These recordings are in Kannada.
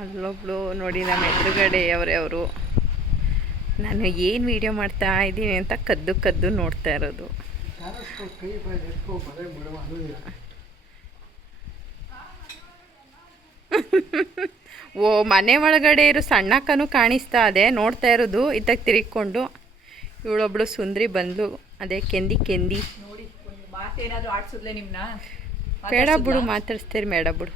ಅಲ್ಲೊಬ್ಳು ನೋಡಿ ನಮ್ಮ ಎದುರುಗಡೆ ಅವರು ನಾನು ಏನು ವಿಡಿಯೋ ಮಾಡ್ತಾ ಇದ್ದೀನಿ ಅಂತ ಕದ್ದು ಕದ್ದು ನೋಡ್ತಾ ಇರೋದು. ಓ ಮನೆ ಒಳಗಡೆ ಇರೋ ಸಣ್ಣಕ್ಕನೂ ಕಾಣಿಸ್ತಾ ಇದೆ, ನೋಡ್ತಾ ಇರೋದು ಇತ್ತಾಗ ತಿರುಗಿಕೊಂಡು. ಇವಳೊಬ್ಳು ಸುಂದ್ರಿ ಬಂದ್ಲು, ಅದೇ ಕೆಂದಿ ನೋಡಿ. ಮಾತೇನಾದ್ರು ಆಡ್ಸಿದ್ಲೆ ನಿಮ್ನ? ಬೇಡ ಬಿಡು, ಮಾತಾಡಿಸ್ತೀರಿ ಬೇಡ ಬಿಡು.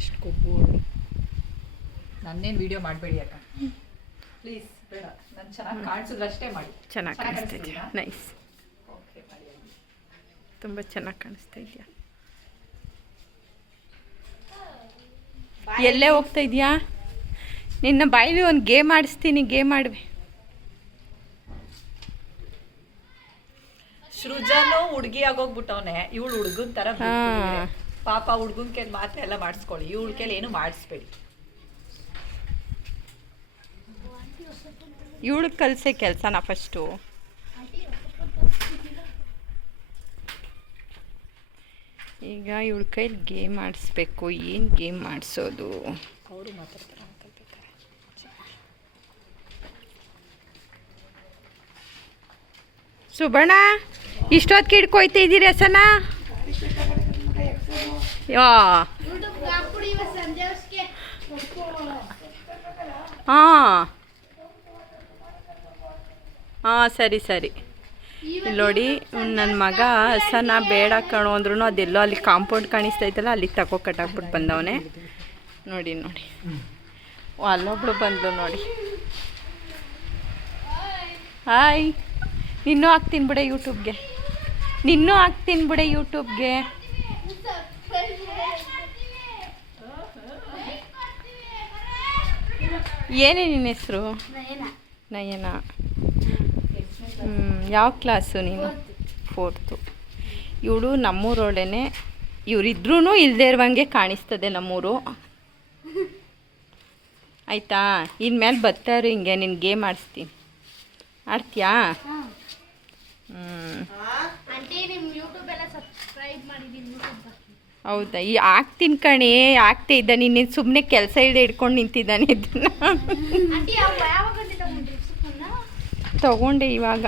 ಎಷ್ಟು ಕೊಬ್ಬು. ನನ್ನೇನು ವಿಡಿಯೋ ಮಾಡಬೇಡಿ ಅಕ್ಕ ಪ್ಲೀಸ್, ಬೇಡ. ನಾನು ಚೆನ್ನಾಗಿ ಕಾಣಿಸಿದ್ರೆ ಅಷ್ಟೇ ಮಾಡಿ. ಚೆನ್ನಾಗಿ ಕಾಣಿಸ್ತಾ ಇದೆಯಾ? ನೈಸ್, ತುಂಬ ಚೆನ್ನಾಗಿ ಕಾಣಿಸ್ತಾ ಇದೆಯಾ. ಎಲ್ಲೇ ಹೋಗ್ತಾ ಇದೆಯಾ? ನಿನ್ನ ಬಾಯಲ್ಲಿ ಒಂದು ಗೇಮ್ ಆಡಿಸ್ತೀನಿ, ಗೇಮ್ ಆಡ್ವಿ. ಸೃಜನು ಹುಡುಗಿ ಆಗೋಗ್ಬಿಟ್ಟವನೆ, ಇವಳು ಹುಡುಗನ್ ತರ. ಪಾಪ ಹುಡುಗನ್ ಕೇಳಿ ಮಾತನ್ನೆಲ್ಲ ಮಾಡಿಸ್ಕೊಳ್ಳಿ, ಇವಳ ಕೇಳಿ ಏನು ಮಾಡಿಸ್ಬೇಡಿ. ಇವಳು ಕಲಿಸೆ ಕೆಲಸನ ಫಸ್ಟು. ಈಗ ಇವಳ ಕೈಲಿ ಗೇಮ್ ಆಡಿಸ್ಬೇಕು. ಏನು ಗೇಮ್ ಮಾಡಿಸೋದು? ಅವರು ಮಾತಾಡ್ತಾರೆ. ಸುಬಣ್ಣ, ಇಷ್ಟೊತ್ತಿಗೆ ಹಿಡ್ಕೊಯ್ತಾ ಇದ್ದೀರಿ ಹಸನ? ಹಾಂ ಸರಿ ಸರಿ. ಇಲ್ಲಿ ನೋಡಿ, ನನ್ನ ಮಗ ಹಸನ ಬೇಡ ಕಣೋ ಅಂದ್ರೂ ಅದೆಲ್ಲೋ ಅಲ್ಲಿ ಕಾಂಪೌಂಡ್ ಕಾಣಿಸ್ತೈತಲ್ಲ, ಅಲ್ಲಿಗೆ ತಗೋ ಕಟ್ಟಾಕ್ಬಿಟ್ಟು ಬಂದವನೇ. ನೋಡಿ ನೋಡಿ, ಅಲ್ಲೊಬ್ಳು ಬಂದ್ಲು ನೋಡಿ. ಹಾಯ್, ನಿನ್ನೂ ಹಾಕ್ತೀನಿ ಬಿಡೆ ಯೂಟ್ಯೂಬ್ಗೆ, ನಿನ್ನೂ ಹಾಕ್ತೀನಿ ಬಿಡೆ ಯೂಟ್ಯೂಬ್ಗೆ. ಏನೇ ನಿನ್ನ ಹೆಸರು? ನಯನ. ಯಾವ ಕ್ಲಾಸು ನೀನು? 4th. ಇವಳು ನಮ್ಮೂರೊಳೇನೆ. ಇವರಿದ್ರೂ ಇಲ್ಲದೇ ಇರುವಂಗೆ ಕಾಣಿಸ್ತದೆ ನಮ್ಮೂರು. ಆಯಿತಾ? ಇನ್ಮೇಲೆ ಬರ್ತಾರೆ ಹಿಂಗೆ ನಿನ್ನ ಗೇಮ್ ಆಡಿಸ್ತೀನಿ. ಆಡ್ತೀಯಾ? ಹೌದಾ? ಈ ಆಗ್ತೀನಿ ಕಣೆ, ಆಗ್ತಾ ಇದ್ದ. ನೀನು ಸುಮ್ಮನೆ ಕೆಲಸ ಇಲ್ಲದೆ ಹಿಡ್ಕೊಂಡು ನಿಂತಿದ್ದಾನೆ. ಇದನ್ನ ತಗೊಂಡೆ ಇವಾಗ,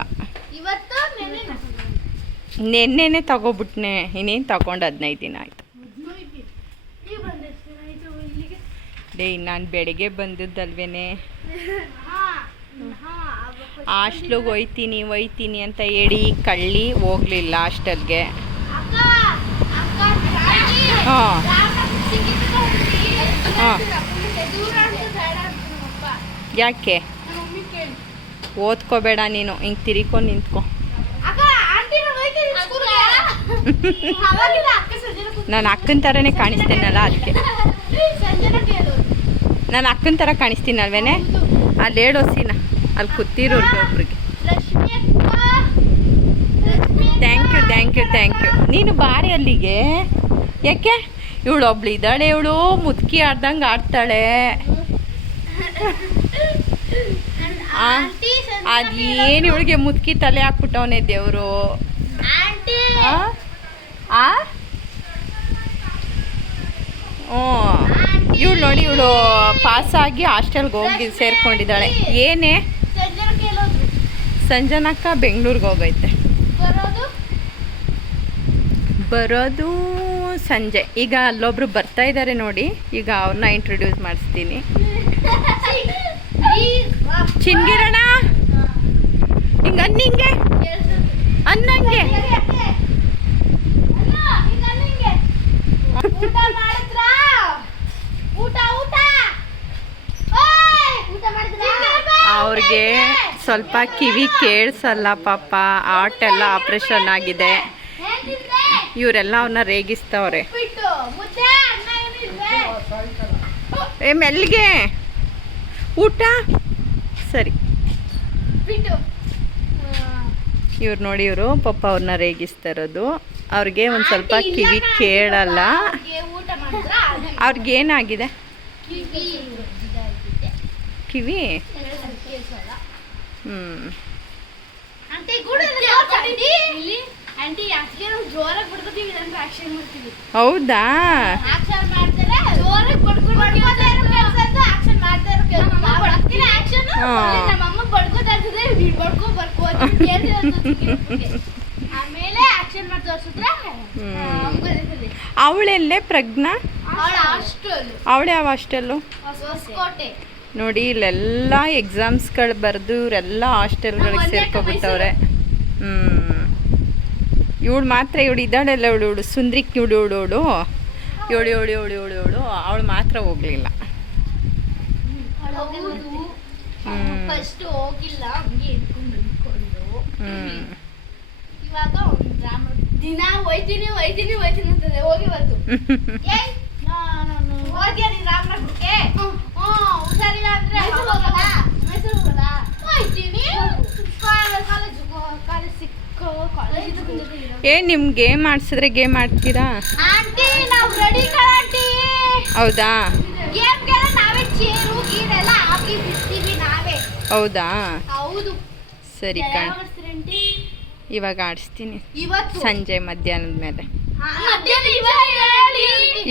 ನೆನ್ನೆನೆ ತಗೋಬಿಟ್ನೆ. ಇನ್ನೇನು ತಗೊಂಡು 15 ದಿನ ಆಯಿತು. ಡೇ, ನಾನು ಬೆಳಗ್ಗೆ ಬಂದದ್ದಲ್ವೇನೆ. ಹಾಸ್ಟ್ಲಿಗೆ ಒಯ್ತೀನಿ ಅಂತ ಹೇಳಿ ಕಳ್ಳಿ ಹೋಗಲಿಲ್ಲ ಹಾಸ್ಟೆಲ್ಗೆ. ಹಾಂ ಹಾಂ. ಯಾಕೆ? ಓದ್ಕೋಬೇಡ ನೀನು, ಹಿಂಗೆ ತಿರ್ಕೊಂಡು ನಿಂತ್ಕೊ. ನಾನು ಅಕ್ಕನ ಥರನೇ ಕಾಣಿಸ್ತೇನಲ್ಲ, ಅದಕ್ಕೆ. ನಾನು ಅಕ್ಕನ ಥರ ಕಾಣಿಸ್ತೀನಲ್ವೇನೆ? ಅಲ್ಲಿ ಹೇಳೋ ಸೀನ, ಅಲ್ಲಿ ಕೂತಿರೋರ್ಗೆ ಒಬ್ರಿಗೆ. Thank you. ನೀನು ಬಾರಿ ಅಲ್ಲಿಗೆ. ಯಾಕೆ? ಇವಳೊಬ್ಳು ಇದ್ದಾಳೆ, ಇವಳು ಮುದುಕಿ ಆಡ್ದಂಗೆ ಆಡ್ತಾಳೆ. ಅದೇನು ಇವಳಿಗೆ ಮುದುಕಿ ತಲೆ ಹಾಕ್ಬಿಟ್ಟವನೇ ದೇವರು. ಇವಳು ನೋಡಿ, ಇವಳು ಪಾಸಾಗಿ ಹಾಸ್ಟೆಲ್ಗೆ ಹೋಗಿ ಸೇರ್ಕೊಂಡಿದ್ದಾಳೆ. ಏನೇ? ಸಂಜನಕ್ಕ ಬೆಂಗಳೂರಿಗೆ ಹೋಗೈತೆ. ಬರೋದು ಸಂಜೆ. ಈಗ ಅಲ್ಲೊಬ್ರು ಬರ್ತಾ ಇದ್ದಾರೆ ನೋಡಿ, ಈಗ ಅವ್ರನ್ನ ಇಂಟ್ರೊಡ್ಯೂಸ್ ಮಾಡಿಸ್ತೀನಿ. ಚಿನ್ಗಿರಣ, ಹಿಂಗೆ ಅನ್ನಂಗೆ. ಅವ್ರಿಗೆ ಸ್ವಲ್ಪ ಕಿವಿ ಕೇಳಿಸಲ್ಲ ಪಾಪ, ಆರ್ಟೆಲ್ಲ ಆಪ್ರೇಷನ್ ಆಗಿದೆ. ಇವರೆಲ್ಲ ಅವನ್ನ ರೇಗಿಸ್ತವ್ರೆ. ಮೆಲ್ಗೆ ಊಟ ಸರಿ. ಇವ್ರು ನೋಡಿ, ಇವರು ಪಾಪ ಅವ್ರನ್ನ ರೇಗಿಸ್ತಾ ಇರೋದು. ಅವ್ರಿಗೆ ಒಂದು ಸ್ವಲ್ಪ ಕಿವಿ ಕೇಳಲ್ಲ. ಅವ್ರಿಗೇನಾಗಿದೆ? ಕಿವಿ. ಆಂಟಿ ಆಕ್ಚುಲಿ ನಾವು ಜೋರಾಗಿ ಬಡ್ಕೋತೀವಿ ಇಲ್ಲಾಂದ್ರೆ ಆಕ್ಷನ್ ಮಾಡ್ತೀವಿ. ಹೌದಾ? ಆಕ್ಷನ್ ಮಾಡ್ತಾರೆ ಜೋರಾಗಿ ಬಡ್ಕೊಂಡು ಆಕ್ಷನ್ ಮಾಡ್ತಾ ಇರೋ ಕೆಲಸ ನಾವು ಬಡ್ತೀನಿ ಆಕ್ಷನ್ ನಮ್ಮಮ್ಮ ಬಡ್ಕೋತಾ ಇರ್ತದೆ ಬಡ್ಕೋ ಆಮೇಲೆ ಆಕ್ಷನ್ ಮಾಡಿ ತೋರಿಸಿದ್ರೆ ಅವಳೆಲ್ಲೇ ಪ್ರಜ್ಞಾ? ಅವಳ ಹಾಸ್ಟೆಲ್. ಅವಳು ಯಾವ ಹಾಸ್ಟೆಲ್ಲು? ಹೊಸಕೋಟೆ. ನೋಡಿ ಇಲ್ಲೆಲ್ಲ ಎಕ್ಸಾಮ್ಸ್ಗಳು ಬರೆದು ಇವರೆಲ್ಲ ಹಾಸ್ಟೆಲ್ಗಳಿಗೆ ಸೇರ್ಕೊಬಿಟ್ಟವ್ರೆ. ಇವಳು ಮಾತ್ರ ಇವಳು ಇದ್ದಾಳೆಲ್ಲ ಇವಳು ಸುಂದ್ರಿಕ್ ಇವಳು ಅವಳು ಮಾತ್ರ ಹೋಗ್ಲಿಲ್ಲ. ಫಸ್ಟ್ ಹೋಗಿಲ್ಲ ಹಂಗೆ ಇಟ್ಕೊಂಡು ಇವಾಗ ಒಂದು ಡ್ರಾಮಾ ದಿನ ಹೋಯ್ತೀನಿ ಅಂತದೆ ಹೋಗಿ ಬಂತು ಹೋದ್ಯಾ ನೀನು ರಾಮನಗರಕ್ಕೆ? ಹುಷಾರಿಲ್ಲ ಅಂದ್ರೆ ಮೈಸೂರು ಹೋಗಲ್ಲ ಹೋಯ್ತೀನಿ ಕಾಲೇಜ್ ಸಿಕ್ಕೋ ಕಾಲೇಜ್. ಏನು ನಿಮ್ಮ ಗೇಮ್ ಆಡ್ಸಿದ್ರೆ ಗೇಮ್ ಆಡ್ತೀರಾ? ಆಂಟಿ ನಾವು ರೆಡಿ ಕಣಾಂಟಿ. ಹೌದಾ? ಗೇಮ್ಗೆಲ್ಲ ನಾವೇ ಚೇರು ಗೀರೆಲ್ಲ ಹಾಕಿ ಬಿಡ್ತೀವಿ ನಾವೇ. ಹೌದಾ? ಹೌದು. ಸರಿ ಕಣ್, ಇವಾಗ ಆಡಿಸ್ತೀನಿ ಸಂಜೆ ಮಧ್ಯಾಹ್ನದ ಮೇಲೆ.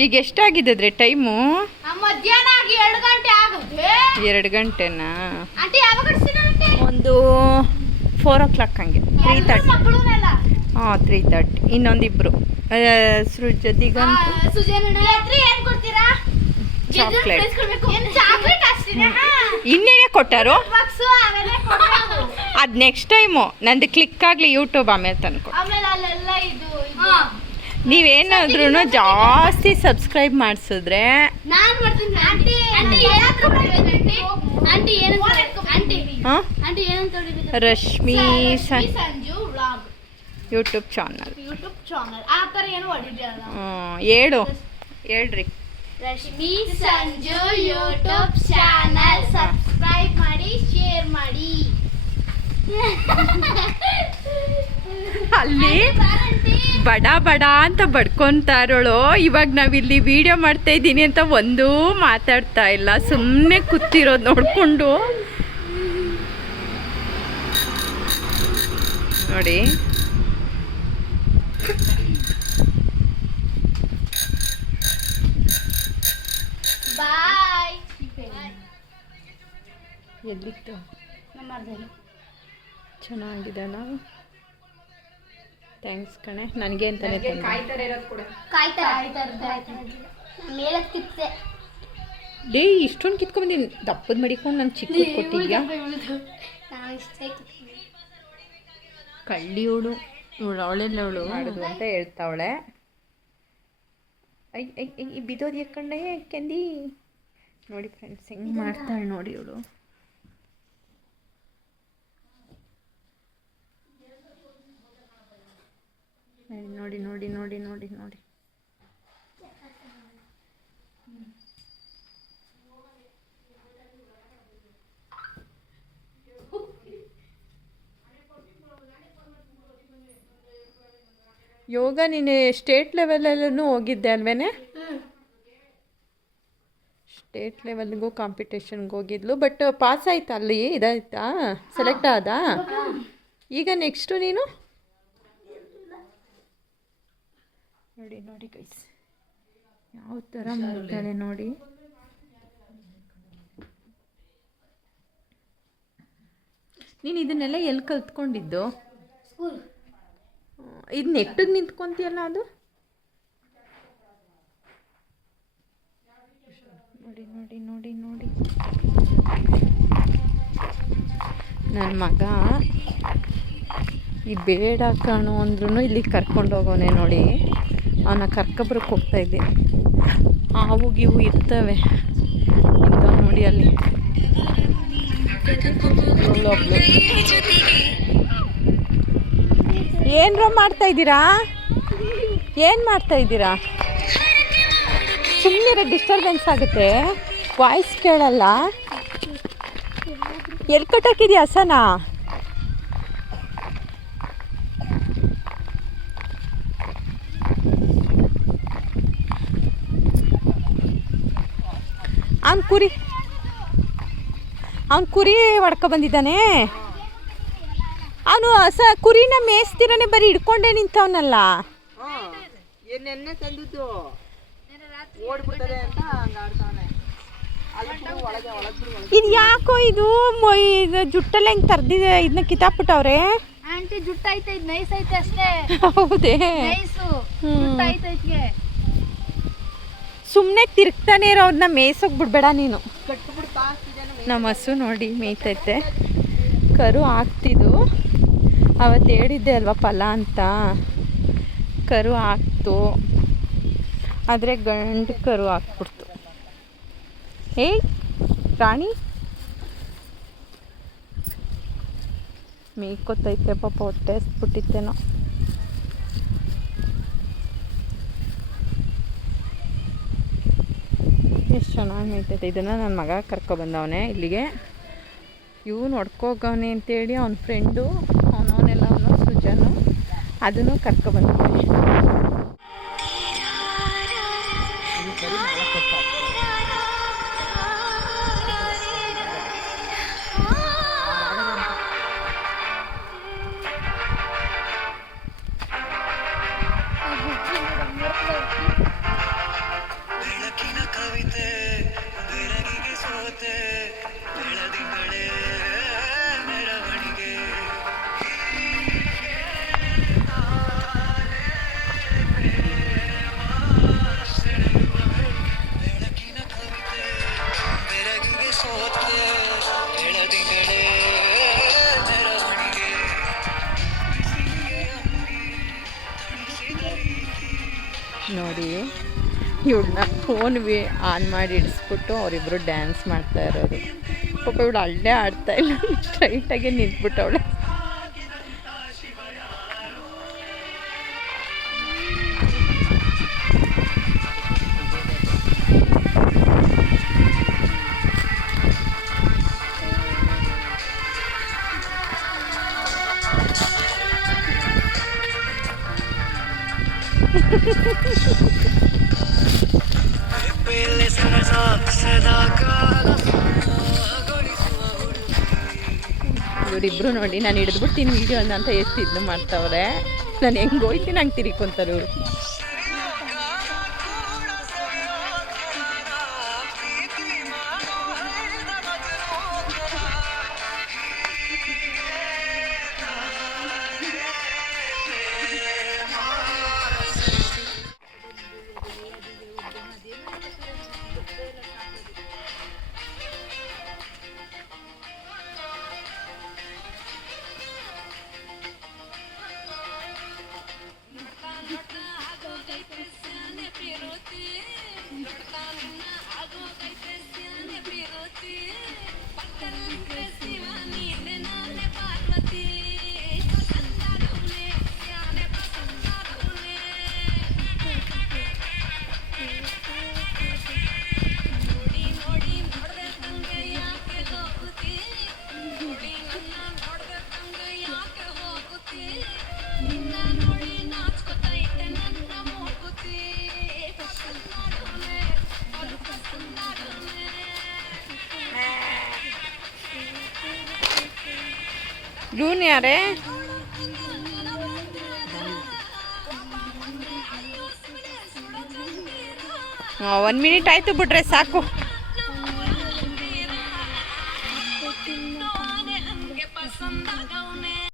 ಈಗ ಎಷ್ಟಾಗಿದ್ದರೆ ಟೈಮು? ಮಧ್ಯಾಹ್ನ 2 ಗಂಟೆ ಆಗುತ್ತೆ. 2 ಗಂಟೆನಾ? ಆಂಟಿ ಯಾವಾಗ ಆಡಿಸ್ತೀರಾ? ಒಂದು 4 o'clock ಹಂಗೆ. 3:30. ಹಾಂ 3:30. ಇನ್ನೊಂದಿಬ್ರು ದಿಗಂತ ಏನು ಕೊಡ್ತೀರಾ? ಚಾಕ್ಲೇಟ್. ಚಾಕ್ಲೇಟ್ ಅಷ್ಟೇನಾ? ಇನ್ನೇನೇ ಕೊಟ್ಟಾರು? ಆಮೇಲೆ ಅದು ನೆಕ್ಸ್ಟ್ ಟೈಮು ನಂದು ಕ್ಲಿಕ್ ಆಗಲಿ ಯೂಟ್ಯೂಬ್ ಆಮೇಲೆ ತಂದ್ಕೊ. ಆಮೇಲೆ ಅಲ್ಲೆಲ್ಲ ಇದು ನೀವೇನಾದ್ರೂ ಜಾಸ್ತಿ ಸಬ್ಸ್ಕ್ರೈಬ್ ಮಾಡಿಸಿದ್ರೆ ನಾನು ಮಾಡ್ತೀನಿ. ಆಂಟಿ ಆಂಟಿ ಏನಂತ Rashmi Sanju vlog YouTube channel. ಆ ಥರ ಏನು ಹೊಡಿದ್ರಲ್ಲ. ಹೇಳ್ರಿ. Rashmi Sanju YouTube channel subscribe ಮಾಡಿ ಶೇರ್ ಮಾಡಿ. ಅಲ್ಲಿ ಬಡ ಅಂತ ಬಡ್ಕೊತಾ ಇರೋಳು. ಇವಾಗ ನಾವಿಲ್ಲಿ ವಿಡಿಯೋ ಮಾಡ್ತಾ ಇದ್ದೀನಿ ಅಂತ ಒಂದೂ ಮಾತಾಡ್ತಾ ಇಲ್ಲ, ಸುಮ್ಮನೆ ಕೂತಿರೋದು ನೋಡ್ಕೊಂಡು. ನೋಡಿ ಬಾಯ್. ಎಲ್ಲಿತ್ತು? ನಮ್ಮರ್ದಲ್ಲಿ ಚೆನ್ನಾಗಿದೆಲ್ಲ. ಥ್ಯಾಂಕ್ಸ್ ಕಣೆ. ನನಗೆ ಅಂತಾನೆ ಕಾಯ್ತಾರೆ ಇರೋದು ಕೂಡ. ಕಾಯ್ತಾ ಮೇಲೆ ಕಿತ್ತೆ ಡೇ ಇಷ್ಟೊಂದು ಕಿತ್ಕೊಂಡ್ಬಂದಿನಿ. ದಪ್ಪದ ಮಡಿಕೊಂಡು ನಾನು ಚಿಕ್ಕ ಕೊಟ್ಟಿದ್ಯಾ? ಕಳ್ಳಿ ಇವಳು ಅವಳೆಲ್ಲವಳು ಮಾಡಿದ್ವು ಅಂತ ಹೇಳ್ತಾವಳೆ. ಐ ಬಿದೋದು ಯಾಕಂಡೆ ಕೆಂದಿ. ನೋಡಿ ಫ್ರೆಂಡ್ಸ್ ಹೆಂಗೆ ಮಾಡ್ತಾಳೆ ನೋಡಿ ಇವಳು. ನೋಡಿ ನೋಡಿ ನೋಡಿ ನೋಡಿ ನೋಡಿ ಯೋಗ ನೀನು ಸ್ಟೇಟ್ ಲೆವೆಲಲ್ಲೂ ಹೋಗಿದ್ದೆ ಅಲ್ವೇನೆ? ಸ್ಟೇಟ್ ಲೆವೆಲ್ಗೂ ಕಾಂಪಿಟೇಷನ್ಗೆ ಹೋಗಿದ್ಲು. ಬಟ್ ಪಾಸ್ ಆಯ್ತಾ ಅಲ್ಲಿ? ಇದಾಯ್ತಾ? ಸೆಲೆಕ್ಟ್ ಆದ? ಈಗ ನೆಕ್ಸ್ಟು ನೀನು ನೋಡಿ ನೋಡಿ ಗೈಸ್ ಯಾವ ಥರ ಮಾಡ್ತಾಳೆ ನೋಡಿ. ನೀನು ಇದನ್ನೆಲ್ಲ ಎಲ್ಲಿ ಕಲ್ತ್ಕೊಂಡಿದ್ದು? ಇದು ನೆಟ್ಟಿಗೆ ನಿಂತ್ಕೊಂತೀಯಲ್ಲ ಅದು? ನೋಡಿ ನೋಡಿ ನೋಡಿ ನೋಡಿ ನನ್ನ ಮಗ ಈ ಬೇಡ ಕಾಣು ಅಂದ್ರೂ ಇಲ್ಲಿ ಕರ್ಕೊಂಡು ಹೋಗೋನೆ ನೋಡಿ. ಅವನ್ನ ಕರ್ಕೊಬರಕ್ಕೆ ಹೋಗ್ತಾಯಿದ್ದೀನಿ. ಹಾವು ಗೀವು ಇರ್ತವೆ ಇಂಥ ನೋಡಿ ಅಲ್ಲಿ. ಏನರ ಮಾಡ್ತಾಯಿದ್ದೀರಾ? ಏನು ಮಾಡ್ತಾಯಿದ್ದೀರಾ? ಸುಮ್ಮನೆ ಡಿಸ್ಟರ್ಬೆನ್ಸ್ ಆಗುತ್ತೆ, ವಾಯ್ಸ್ ಕೇಳಲ್ಲ. ಎಲ್ಲಿ ಕಟ್ಟಾಕಿದ್ಯಾ ಹಸನಾ? ಅವ್ನು ಕುರಿ ಹೊಡ್ಕೊ ಬಂದಿದ್ದಾನೆ. ಅವ್ನು ಅವನು ಕುರಿನ ಮೇಯಿಸ್ತಿರನೆ ಬರೀ ಹಿಡ್ಕೊಂಡೇ ನಿಂತವನಲ್ಲ. ಎಣ್ಣೆ ತಂದಿದ್ದು ಓಡ್ಬಿಟ್ಟದೆ ಅಂತ ಹಂಗಾಡ್ತಾನೆ. ಇದು ಯಾಕೋ ಇದು ಜುಟ್ಟೆಲ್ಲ ಹೆಂಗೆ ತರ್ದಿದೆ, ಇದನ್ನ ಕಿತ್ತಾಕ್ಬಿಟ್ಟವ್ರೆ. ಆಂಟಿ ಜುಟ್ಟು ಐತೆ, ಇದು ನೈಸ್ ಐತೆ ಅಷ್ಟೇ. ಹೌದೇ? ನೈಸು ಜುಟ್ಟು ಐತೆ ಇದಕ್ಕೆ. ಸುಮ್ಮನೆ ತಿರುಗ್ತಾನೆ ಇರೋ, ಅವ್ರನ್ನ ಮೇಯ್ಸೋಗಿ ಬಿಡ್ಬೇಡ ನೀನು. ಕಟ್ಬಿಡ್ತಾ ನಮ್ಮ ಹಸು ನೋಡಿ ಮೇಯ್ತೈತೆ. ಕರು ಹಾಕ್ತಿದ್ದು ಅವತ್ತು ಹೇಳಿದ್ದೆ ಅಲ್ವಾ ಫಲ ಅಂತ. ಕರು ಹಾಕ್ತು, ಆದರೆ ಗಂಡು ಕರು ಹಾಕ್ಬಿಡ್ತು. ಏಯ್ ರಾಣಿ ಮೇಯ್ಕೊತೈತೆ ಪಾಪ, ಹೊಟ್ಟೆ ಹಸ್ಬಿಟ್ಟಿತ್ತೇನೋ. ಎಷ್ಟು ಚೆನ್ನಾಗಿ ಮೇಯ್ತೈತೆ. ಇದನ್ನು ನನ್ನ ಮಗ ಕರ್ಕೊಬಂದವನೇ ಇಲ್ಲಿಗೆ. ಇವು ನೋಡ್ಕೋಗವನೆ ಅಂತೇಳಿ ಅವನ ಫ್ರೆಂಡು ಅವನವನೆಲ್ಲ ಅವನು ಸುಜನು ಅದನ್ನು ಕರ್ಕೊಬಂದವನೆ. ನೋಡಿ ಇವಳನ್ನ ಫೋನ್ ಆನ್ ಮಾಡಿ ಇಡಿಸ್ಬಿಟ್ಟು ಅವರಿಬ್ಬರು ಡ್ಯಾನ್ಸ್ ಮಾಡ್ತಾ ಇರೋದು. ಪಾಪ ಇವಳು ಅಲ್ಲೇ ಆಡ್ತಾ ಇಲ್ಲ, ಸ್ಟ್ರೈಟಾಗೆ ನಿಂತ್ಬಿಟ್ಟವಳೆ. ಇವರಿಬ್ರು ನೋಡಿ ನಾನು ಹಿಡಿದ್ಬಿಡ್ತೀನಿ ವೀಡಿಯೋನ ಅಂತ ಎಷ್ಟು ಇದನ್ನು ಮಾಡ್ತಾವ್ರೆ. ನಾನು ಹೆಂಗೆ ಹೋಯ್ತೀನಿ ಹಂಗೆ ತಿರ್ಕೊಂತಾರೆ ಇವರು. ಲೂನ್ ಯಾರೇ? 1 ಮಿನಿಟ್ ಆಯಿತು ಬಿಡ್ರೆ ಸಾಕು.